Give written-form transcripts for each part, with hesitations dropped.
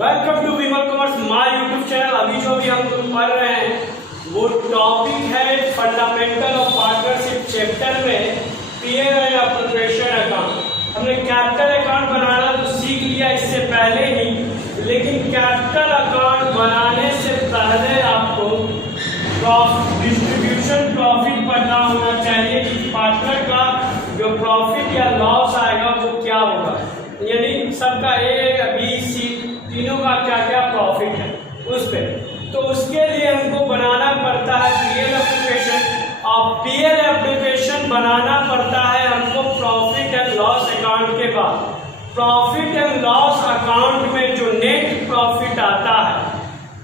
Welcome to Vimal commerce my YouTube channel. अभी जो भी हम लोग पढ़ रहे हैं वो टॉपिक है फंडामेंटल ऑफ पार्टनरशिप चैप्टर में पीएल एंड अप्रोप्रिएशन अकाउंट। हमने कैपिटल अकाउंट बनाना तो सीख लिया इससे पहले ही, लेकिन कैपिटल अकाउंट बनाने से पहले आपको डिस्ट्रीब्यूशन प्रॉफिट पता होना चाहिए कि पार्टनर का जो प्रॉफिट या लॉस आएगा वो क्या होगा, यानी सबका ए बी सी तीनों का क्या क्या प्रॉफिट है उस पे। तो उसके लिए हमको बनाना पड़ता है पीएल एप्लीकेशन, और पीएल एप्लीकेशन बनाना पड़ता है हमको प्रॉफिट एंड लॉस अकाउंट के बाद। प्रॉफिट एंड लॉस अकाउंट में जो नेट प्रॉफिट आता है,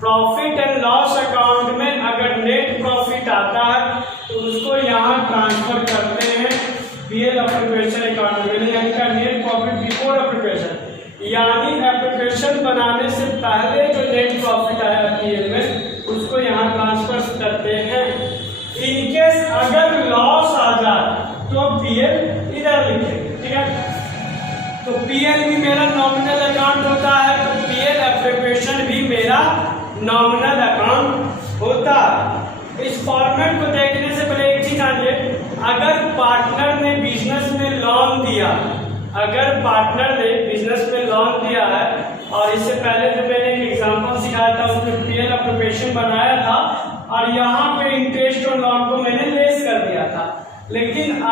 प्रॉफिट एंड लॉस अकाउंट में अगर नेट प्रॉफिट आता है तो उसको यहाँ ट्रांसफर करते हैं पीएल एप्लीकेशन अकाउंट में, यानी का नेट प्रॉफिट बिफोर एप्लीकेशन, यानी एप्लीकेशन बनाने से पहले जो नेट प्रॉफिट आया पीएल में उसको यहाँ ट्रांसफर करते हैं। इनकेस अगर लॉस आ जाए तो पीएल इधर लिखेंगे, ठीक है। तो पीएल भी मेरा नॉमिनल अकाउंट होता है, तो पीएल एप्लीकेशन भी मेरा नॉमिनल अकाउंट होता है। इस फॉर्मेट को देखने से पहले एक चीज जानिए, अगर पार्टनर ने बिजनेस में लोन दिया, अगर पार्टनर ने बिजनेस में लोन दिया है, और इससे पहले जो मैंने एक एग्जांपल सिखाया था उसमें पीएल एप्लीकेशन बनाया था और यहाँ पे इंटरेस्ट और लोन को मैंने लेस कर दिया था, लेकिन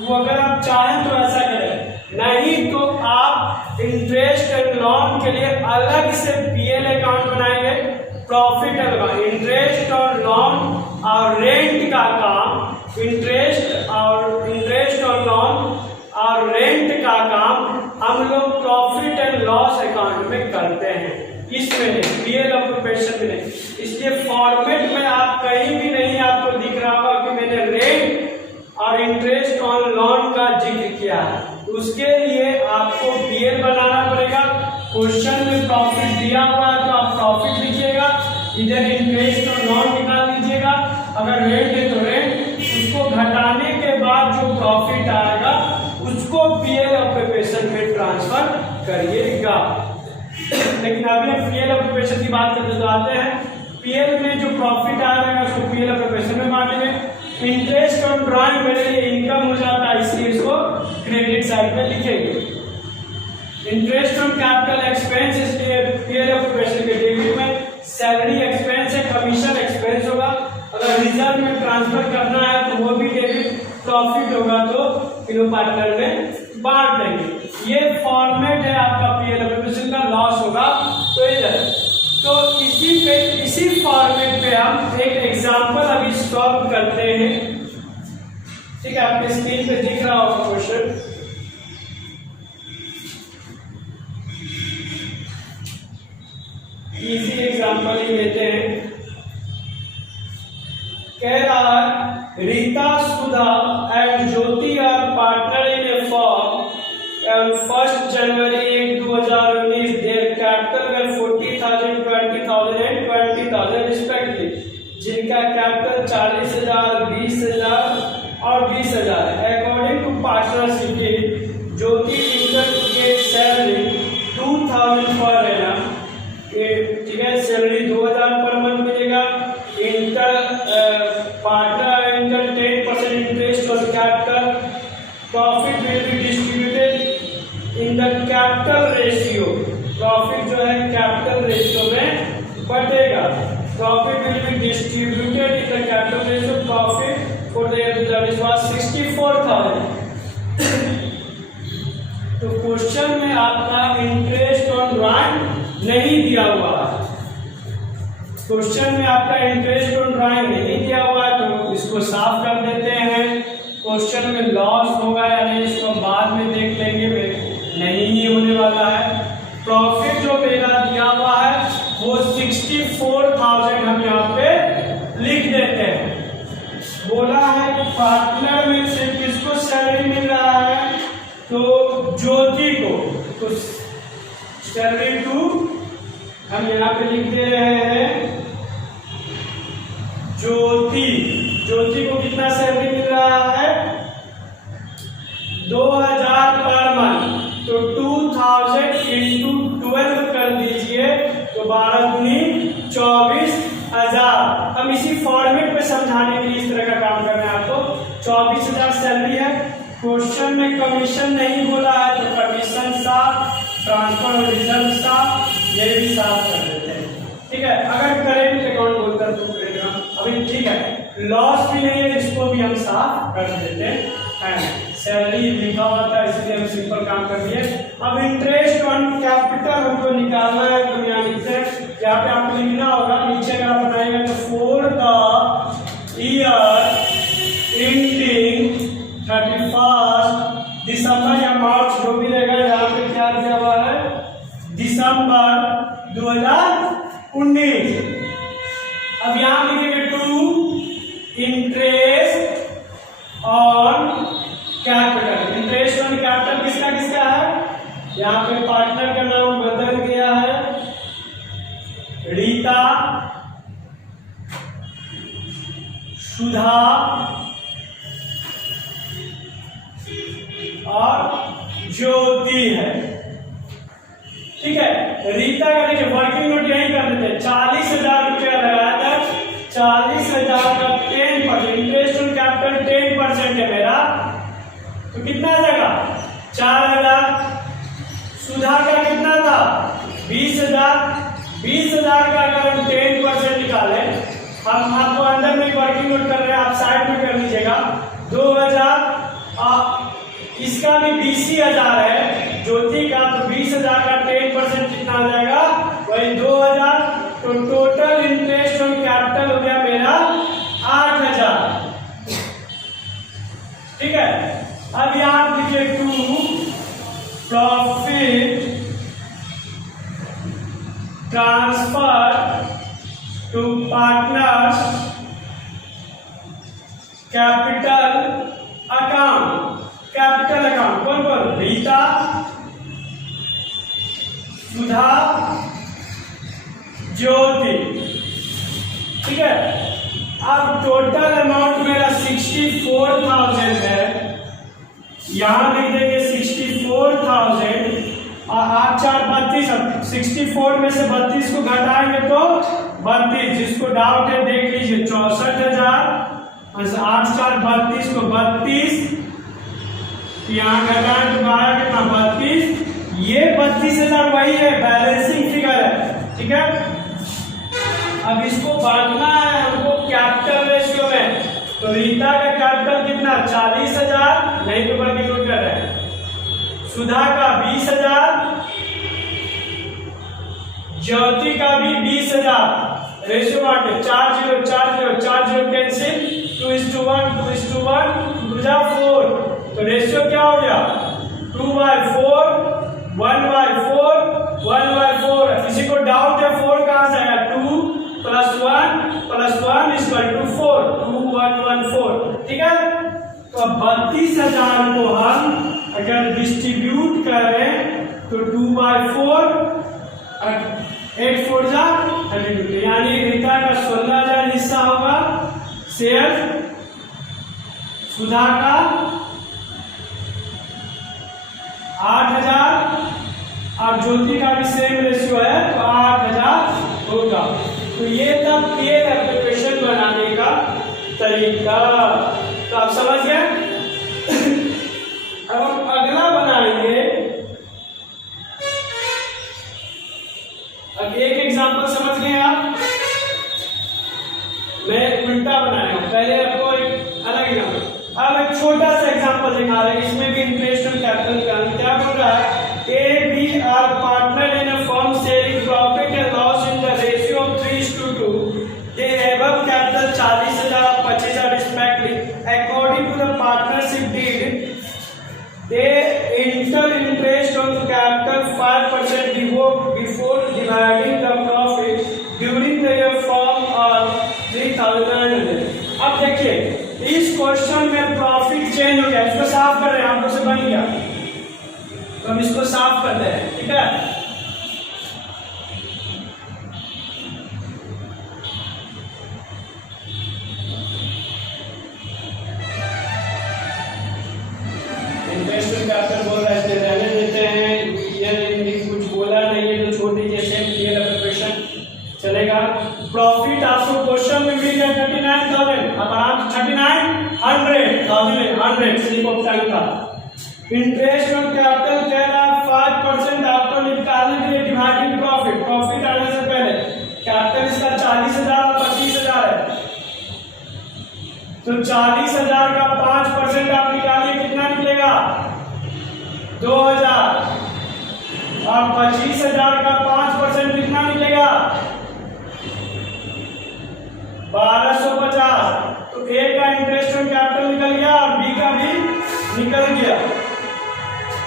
वो अगर आप चाहें तो ऐसा करें, नहीं तो आप इंटरेस्ट एंड लोन के लिए अलग से पीएल अकाउंट बनाएंगे। प्रॉफिट एंड इंटरेस्ट और लोन और रेंट का काम, इंटरेस्ट और लोन और रेंट का काम हम लोग प्रॉफिट एंड लॉस अकाउंट में करते हैं, इसमें पीएल एप्लीकेशन में नहीं। इसलिए फॉर्मेट में आप कहीं भी नहीं आपको दिख रहा होगा कि मैंने रेंट और इंटरेस्ट ऑन लोन का जिक्र किया है। उसके लिए आपको पीएल बनाना पड़ेगा। क्वेश्चन में प्रॉफिट दिया हुआ है तो आप प्रॉफिट लिखिएगा, इधर इंटरेस्ट और लोन निकाल लीजिएगा, अगर रेंट है तो रेंट, उसको घटाने के बाद जो प्रॉफिट आएगा उसको पीएल एप्लीकेशन में ट्रांसफर करिएगा। लेकिन अभी हम पीएल एप्लीकेशन की बात करते तो आते हैं, पीएल में जो प्रॉफिट आ रहा है उसको पीएल एप्लीकेशन में बांटेंगे। इंटरेस्ट और ड्रॉइंग मेरे लिए इनकम हो जाता है, इसलिए इसको क्रेडिट साइड में लिखेंगे। इंटरेस्ट ऑन कैपिटल एक्सपेंस, इसलिए पीएल एप्लीकेशन के डेबिट में। सैलरी एक्सपेंस है, कमीशन एक्सपेंस होगा, अगर रिजर्व में ट्रांसफर करना है तो वो भी डेबिट। प्रॉफिट होगा तो तीनों पार्टनर में बांट देंगे। ये फॉर्मेट है आपका पीएल एप्लीकेशन का। लॉस होगा तो इधर, तो इसी फॉर्मेट पे हम एक एग्जांपल अभी सॉल्व करते हैं, ठीक है। आपके स्क्रीन पे दिख रहा होगा क्वेश्चन। इजी एग्जांपल ही लेते हैं। कह रहा है Rita, Sudha and Jyoti are partner in a firm and 1 January 2019 their capital were 40,000, 20,000 and 20,000 respectively, जिनका कैपिटल 40,000, 20,000 और 20,000 है। According to partnership deed, Jyoti इंटर के सैलरी 2,000 पर एनम, ठीक है, सैलरी 2,000 पर मंथ मिलेगा। Partner inter 10% interest on capital, profit will be distributed in the capital ratio. Profit जो है कैपिटल रेशियो में बटेगा। Profit will be distributed in the capital ratio. Profit for the year 2020 was 64,000। तो question में आपका interest on drawing नहीं दिया हुआ है, क्वेश्चन में आपका इंटरेस्ट ऑन ड्राइंग नहीं दिया हुआ है, तो इसको साफ कर देते हैं। क्वेश्चन में लॉस होगा या नहीं इसको बाद में देख लेंगे, नहीं ही होने वाला है। प्रॉफिट जो मेरा दिया हुआ है वो 64,000 हम यहाँ पे लिख देते हैं। बोला है कि पार्टनर में से किसको सैलरी मिल रहा है, तो ज्योति को, तो सैलरी 2 हम यहाँ पे लिख दे रहे हैं। ज्योति को कितना सैलरी मिल रहा है, 2,000 पर मंथ, तो 2,000 × 12 कर दीजिए 24,000। हम इसी फॉर्मेट पे समझाने के लिए इस तरह का काम कर रहे हैं आपको। 24,000 सैलरी है। क्वेश्चन में कमीशन नहीं बोला है तो कमीशन साफ, ट्रांसफर और रिजर्व साफ, ये भी साफ कर देते हैं। ठीक है, अगर करेंट अकाउंट बोलता है तो अभी ठीक है, लॉस भी नहीं है, इसको भी हम साफ कर देते हैं। सैलरी लिखा हुआ था इसलिए हम सिंपल काम कर दिए। अब इंटरेस्ट ऑन कैपिटल हमको निकालना है, तो यहाँ लिखते हैं, यहाँ पे आपको लिखना होगा, नीचे अगर आप बनाएंगे तो फॉर द ईयर एंडिंग 31 दिसंबर या मार्च जो भी रहेगा, यहाँ पे क्या दिया हुआ है, दिसंबर 2019। अब यहाँ लिखेंगे to interest on capital. Interest on capital किसका किसका है, यहाँ पे पार्टनर का नाम बदल गया है, रीता, सुधा और ज्योति है। ठीक है, रीता का देखिए वर्किंग नोट यही कर देते हैं, 40,000 रुपया लगाया था, 40,000 का 10%, इंटरेस्ट ऑन कैपिटल 10% है मेरा, तो कितना आ जाएगा 4,000। सुधा का कितना था 20,000, 20,000 का अगर हम 10% निकाले, हम आपको अंदर में वर्किंग नोट कर रहे हैं, आप साइड में कर लीजिएगा, 2,000, इसका भी 20,000 है ज्योति का, तो 20,000 का 10% कितना आ जाएगा, वही 2,000। तो टोटल इंटरेस्ट ऑन कैपिटल हो गया मेरा 8,000। ठीक है, अब यहां लिखिए to profit transfer to partners capital account. Capital account कौन कौन, रीता, सुधा, ज्योति। ठीक है, अब टोटल अमाउंट मेरा 64,000 है, यहां लिख देंगे 64,000 और 8 4 32। 64 में से 32 को घटाएंगे तो 32, जिसको डाउट है देख लीजिए, 64,000 8 4 32 को 32, यहाँ घटाएं तो आया कितना 32, ये 32,000 वही है, बैलेंसिंग फिगर है। ठीक है, अब इसको बांटना है हमको कैपिटल रेशियो में, तो रीता का कैपिटल कितना 40,000, नहीं तो वर्किंग नोट कर रहे हैं, सुधा का 20,000, ज्योति का भी 20,000। रेशियो बांटे 4 0 4 0 4 0 कैंसिल, 2:1 2:1 4, तो रेशियो क्या हो गया 2/4 1/4 1/4। किसी को डाउट है 4 कहां से आया, 2 + 1 + 1 = 4, 2 1 1 4। ठीक है, तो 32,000 को हम अगर डिस्ट्रीब्यूट करें तो 2/4 8 4 जा 32, यानी रीता का 16,000 हिस्सा होगा शेयर, सुधा का 8,000 और ज्योति का भी सेम रेशियो है, तो 8,000 होगा। तो ये था पेयर एप्लीकेशन बनाने का तरीका, तो आप समझ गए। अब हम अगला बनाएंगे, अब एक एग्जांपल समझ गए आप, मैं उल्टा बनाया हूं, पहले आपको एक अलग एग्जांपल, अब एक छोटा सा एग्जांपल दिखा रहे हैं, इसमें भी इंटरेस्ट ऑन कैपिटल का क्या बोल रहा है, A B are partner in a firm sharing profit and loss in the ratio of 3:2। They have capital 40,000 और 25,000 respectively. According to the partnership deed they enter interest on capital 5% before dividing the profit during the year from 3,900। अब देखिए इस question में profit change हो गया, इसको साफ कर रहे हैं, आप लोग से बन गया, तो हम इसको साफ करते हैं। ठीक है, कैपिटल बोल रहा है, रहने देते हैं, ये कुछ बोला नहीं है तो छोड़ दीजिए, सेम क्लियर एप्लीकेशन चलेगा। करिएगा। प्रॉफिट आपको क्वेश्चन में मिल गया 39,000, अब आप 39,100 स्लिप ऑफ टाइम का। इंटरेस्ट ऑन कैपिटल कह रहा है 5% आपको निकालने के लिए डिवाइडिंग प्रॉफिट। प्रॉफिट आने से पहले कैपिटल इसका 40,000 और 25,000 है, तो 40,000 का 5% आप निकालिए, कितना निकलेगा 2,000, और 25,000 का 5% कितना निकलेगा 1,250। तो ए का इंटरेस्ट ऑन कैपिटल निकल गया और बी का भी निकल गया।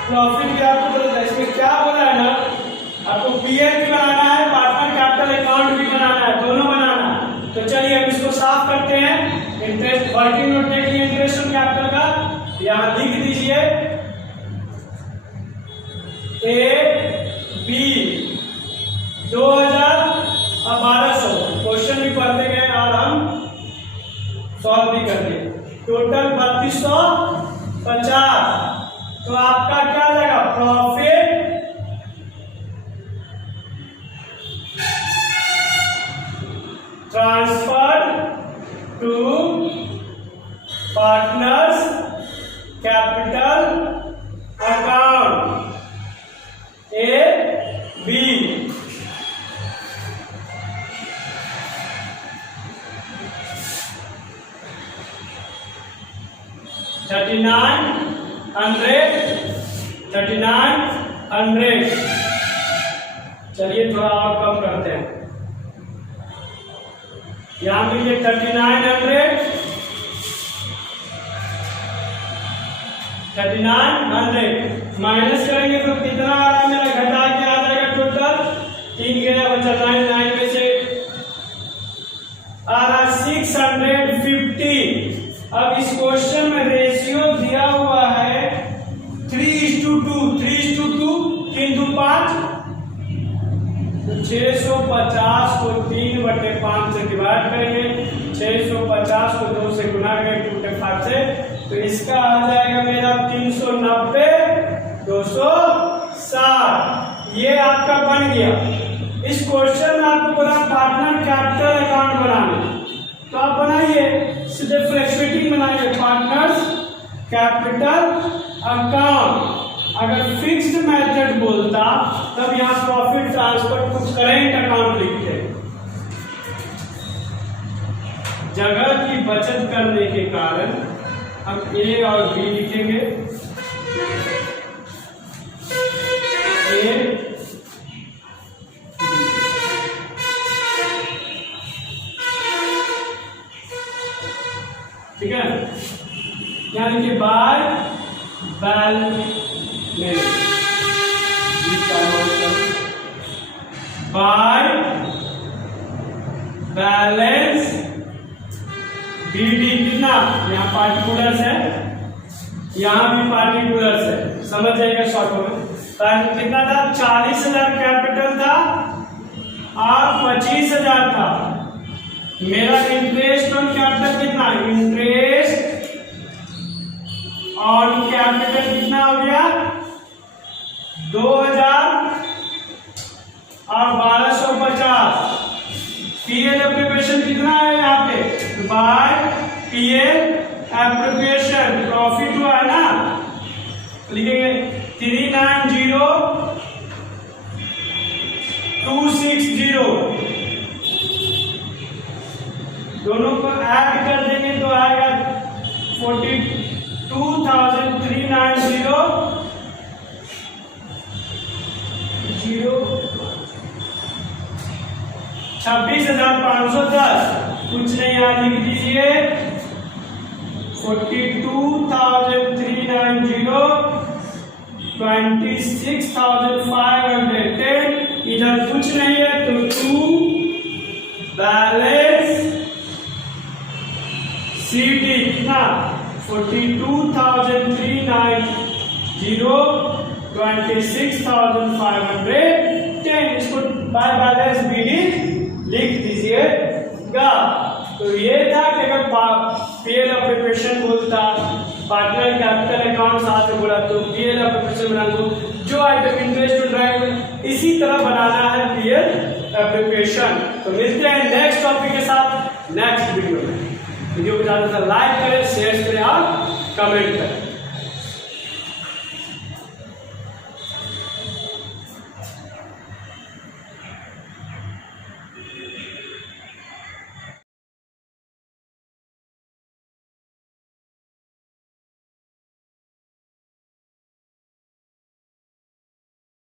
प्रॉफिट क्या आपको बोला, इसमें क्या बोला है ना, आपको पीएल भी बनाना है, पार्टनर कैपिटल अकाउंट भी बनाना है, दोनों बनाना है। तो चलिए अब इसको साफ करते हैं। इंटरेस्ट वर्किंग नोट देख लिए इंटरेस्ट ऑन कैपिटल का, यहां लिख दीजिए ए बी 2,000 और 1,200। क्वेश्चन भी पढ़ते गए और हम सॉल्व भी कर लिए। टोटल 3,250। तो आपका क्या जाएगा profit transfer to partners capital account A B. $3,900। चलिए थोड़ा और कम करते हैं, यहां भी ये 3,900 माइनस करेंगे तो कितना आ रहा है मेरा, घटा के आ जाएगा टोटल 3 गया बचा 9 में से आ रहा 650। अब इस क्वेश्चन में रेशियो दिया हुआ है 3:2, 3:2, 3 2 5, तो 650 को 3/5 से डिवाइड करेंगे, 650 को 2 से गुना करेंगे 2/5 से, तो इसका आ जाएगा मेरा 390, 260। ये आपका बन गया। इस क्वेश्चन में आपको बोला पार्टनर कैपिटल अकाउंट बनाना, तो आप बनाइए, सीधे फ्लैक्चुएटिंग बनाइए पार्टनर्स कैपिटल अकाउंट। अगर फिक्स्ड मेथड बोलता तब यहाँ profit transfer to current account लिखते। जगह की बचत करने के कारण हम ए और बी लिखेंगे। ए ठीक है, यानी कि by balance by balance BD कितना, यहाँ पार्टिकुलर्स है, यहाँ भी पार्टिकुलर्स है, समझ जाएगा शॉर्ट में। कितना था 40,000 कैपिटल था और 25,000 था। मेरा इंटरेस्ट ऑन कैपिटल कितना, इंटरेस्ट ऑन कैपिटल कितना हो गया 2,000 और 1,250। पीएल एप्रोप्रिएशन कितना है यहाँ पे, बाय पीएल एप्रोप्रिएशन प्रॉफिट हुआ है ना, लिखेंगे 390,260। दोनों को ऐड कर देंगे तो आएगा 42,390 26,510। कुछ नहीं यहाँ लिख दीजिए 42,390 26,510। इधर कुछ नहीं है तो टू बैलेंस सीडी कितना 42,390 26,510। इसको बाय बैलेंस बीडी लिख दीजिएगा। तो ये था कि अगर पीएल ऑफ प्रिपरेशन बोलता पार्टनर कैपिटल अकाउंट साथ में बोला तो पीएल ऑफ प्रिपरेशन बना दो, जो आइटम इंटरेस्ट उठ रहा है इसी तरह बनाना है पीएल एप्लीकेशन। तो मिलते हैं नेक्स्ट टॉपिक के साथ नेक्स्ट वीडियो में। वीडियो को ज़्यादा से लाइक करें, शेयर करें और कमेंट करें।